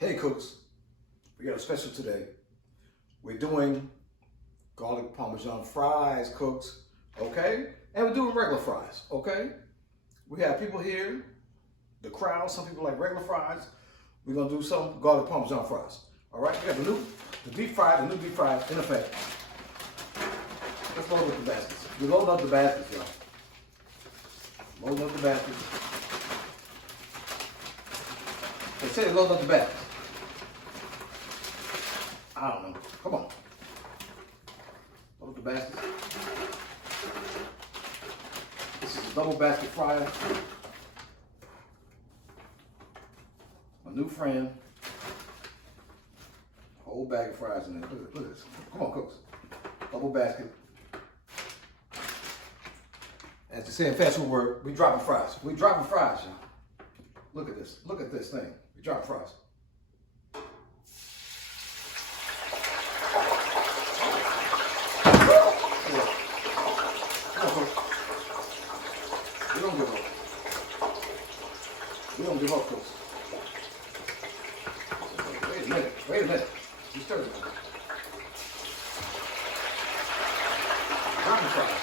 Hey cooks, we got a special today. We're doing garlic Parmesan fries, cooks, okay? And we're doing regular fries, okay? We have people here, the crowd, some people like regular fries. We're gonna do some garlic Parmesan fries, all right? We got the new deep fry in effect. Let's load up the baskets. We load up the baskets, y'all. Load up the baskets. They say load up the baskets. I don't know. Come on. Load the basket. This is a double basket fryer. My new friend. Whole bag of fries in there. Look at this. Come on, cooks. Double basket. As you say in fast food word, we dropping fries. We dropping fries, y'all. Look at this. Look at this thing. We dropping fries. We don't give up. We don't give up, folks. Wait a minute. Wait a minute. You stir it. Dropping fries.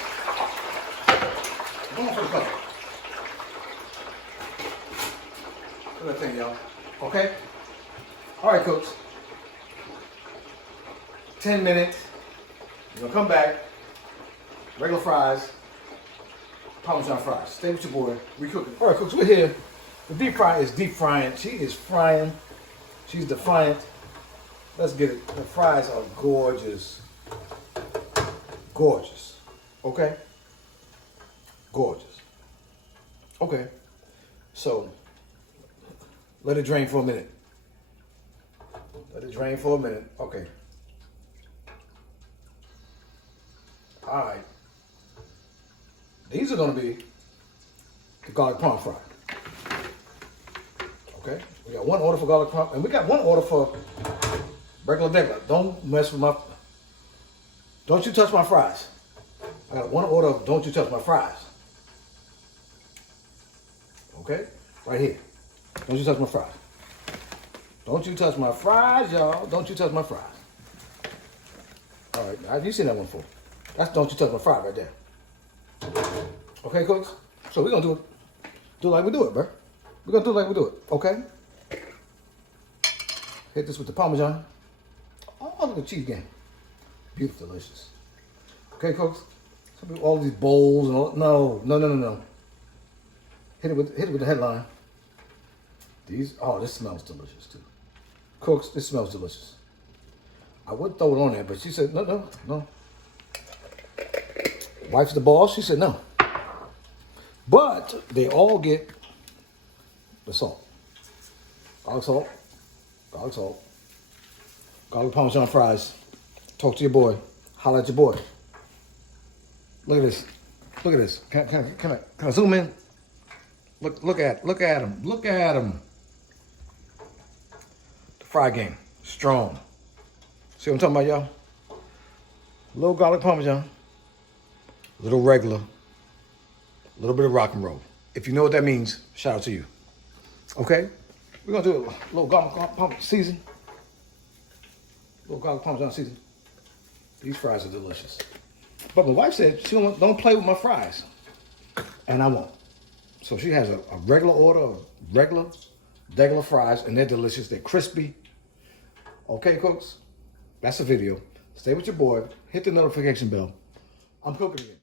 Come on for the color. Look at that thing, y'all. Okay? All right, cooks. 10 minutes. You're going to come back. Regular fries. Parmesan fries. Stay with your boy. We cooking. All right, cooks, we're here. The deep fry is deep frying. She is frying. She's defiant. Let's get it. The fries are gorgeous. Gorgeous. Okay? Gorgeous. Okay. So, let it drain for a minute. Let it drain for a minute. Okay. All right. These are going to be the garlic parm fry. Okay? We got one order for garlic parm, and we got one order for regular degular. Don't mess with my... Don't you touch my fries. I got one order of don't you touch my fries. Okay? Right here. Don't you touch my fries. Don't you touch my fries, y'all. Don't you touch my fries. All right. You've seen that one before. That's don't you touch my fry right there. Okay, cooks? So we're going to do it like we do it, bro. We're going to do it like we do it, okay? Hit this with the Parmesan. Oh, look at the cheese game. Beautiful, delicious. Okay, cooks? Some people, all these bowls and all. No. Hit it with the headline. This smells delicious too. Cooks, this smells delicious. I would throw it on there, but she said, no. Wife's the boss. She said no. But they all get the salt. Garlic salt. Garlic salt. Garlic Parmesan fries. Talk to your boy. Holla at your boy. Look at this. Look at this. Can I zoom in? Look at him. Look at him. The fry game. Strong. See what I'm talking about, y'all? A little garlic Parmesan. A little regular, a little bit of rock and roll. If you know what that means, shout out to you. Okay? We're going to do a little garlic Parmesan season. A little garlic Parmesan season. These fries are delicious. But my wife said she don't play with my fries. And I won't. So she has a regular order of regular fries, and they're delicious. They're crispy. Okay, cooks? That's the video. Stay with your boy. Hit the notification bell. I'm cooking again.